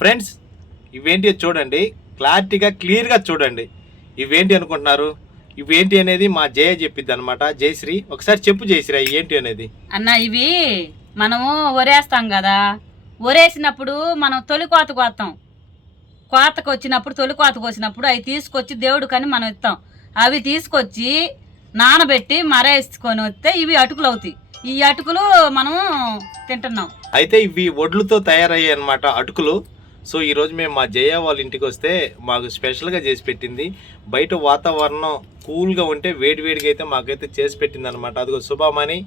Friends ఇవేంటి చూడండి. క్లారిటీగా క్లియర్గా చూడండి. ఇవేంటి అనుకుంటున్నారు? ఇవేంటి అనేది మా జయ చెప్పిద్ది అనమాట జయశ్రీ ఒకసారి చెప్పు జయశ్రీ అవి ఏంటి అనేది? అన్న ఇవి మనము ఒరేస్తాం కదా. ఒరేసినప్పుడు మనం తొలి కోత కోస్తాం కోతకు వచ్చినప్పుడు తొలి కోతకు వచ్చినప్పుడు అవి తీసుకొచ్చి దేవుడు కని మనం ఇస్తాం అవి తీసుకొచ్చి నానబెట్టి మరేసుకొని వస్తే ఇవి అటుకులు అవుతాయి. ఈ అటుకులు మనము తింటున్నాం. అయితే ఇవి ఒడ్లతో తయారయ్యాయి అనమాట అటుకులు. సో ఈరోజు మేము మా జయ వాళ్ళ ఇంటికి వస్తే మాకు స్పెషల్గా చేసి పెట్టింది. బయట వాతావరణం కూల్గా ఉంటే వేడివేడిగా అయితే మాకైతే చేసి పెట్టింది అనమాట అదిగో శుభమని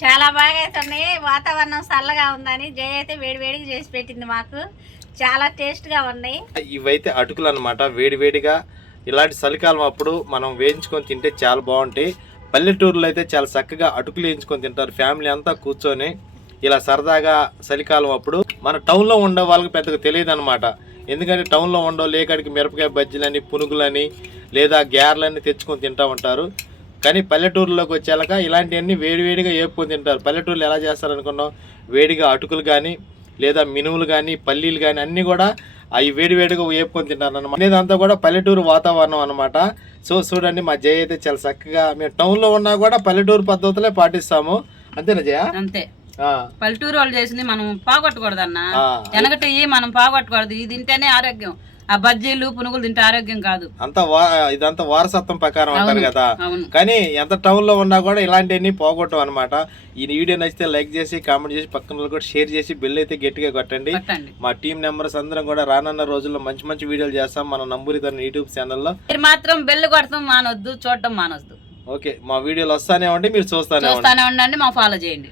చాలా బాగా అయితే ఉన్నాయి వాతావరణం చల్లగా ఉందని జయ అయితే వేడి వేడిగా చేసి పెట్టింది మాకు. చాలా టేస్ట్గా ఉన్నాయి ఇవైతే అటుకులు అనమాట వేడివేడిగా ఇలాంటి చలికాలం అప్పుడు మనం వేయించుకొని తింటే చాలా బాగుంటాయి. పల్లెటూరులో అయితే చాలా చక్కగా అటుకులు వేయించుకొని తింటారు. ఫ్యామిలీ అంతా కూర్చొని. ఇలా సరదాగా చలికాలం అప్పుడు మన టౌన్లో ఉండే వాళ్ళకి పెద్దగా తెలియదు అనమాట ఎందుకంటే టౌన్లో ఉండే లేకాడికి మిరపకాయ బజ్జీలని పునుగులని లేదా గ్యార్లని తెచ్చుకొని తింటా ఉంటారు. కానీ పల్లెటూరులోకి వచ్చాక ఇలాంటివన్నీ వేడివేడిగా వేపుకొని తింటారు. పల్లెటూరులో ఎలా చేస్తారనుకున్నాం? వేడిగా అటుకులు కానీ లేదా మినుములు కానీ పల్లీలు కానీ అన్నీ కూడా అవి వేడివేడిగా వేపుకొని తింటారు అనమాట ఇదంతా కూడా పల్లెటూరు వాతావరణం అనమాట సో చూడండి మా జయ అయితే చాలా చక్కగా మేము టౌన్లో ఉన్నా కూడా పల్లెటూరు పద్ధతులే పాటిస్తాము. అంతేనా జయ? అంతే. పల్లెటూరు వాళ్ళు చేసింది మనం పాగొట్టకూడదు అన్న. వెనకటి మనం పాగొట్టకూడదు. ఇది తింటేనే ఆరోగ్యం. ఆ బజ్జీలు పునుగులు తింటే ఆరోగ్యం కాదు. అంతా ఇదంతా వారసత్వం ప్రకారం అంటారు. కదా. కానీ ఎంత టౌన్లో ఉన్నా కూడా ఇలాంటివన్నీ పోగొట్టం అనమాట ఈ వీడియో నచ్చితే లైక్ చేసి కామెంట్ చేసి పక్కన కూడా షేర్ చేసి బెల్ అయితే గట్టిగా కొట్టండి. మా టీం మెంబర్స్ అందరం కూడా రానున్న రోజుల్లో మంచి మంచి వీడియోలు చేస్తాం మన నంబూరి తన యూట్యూబ్ ఛానల్లో. మీరు మాత్రం బెల్లు కొడతాం మానొద్దు చూడటం మానొద్దు. ఓకే మా వీడియోలు వస్తానే ఉంటే మీరు చూస్తానే ఉండండి. మా ఫాలో చేయండి.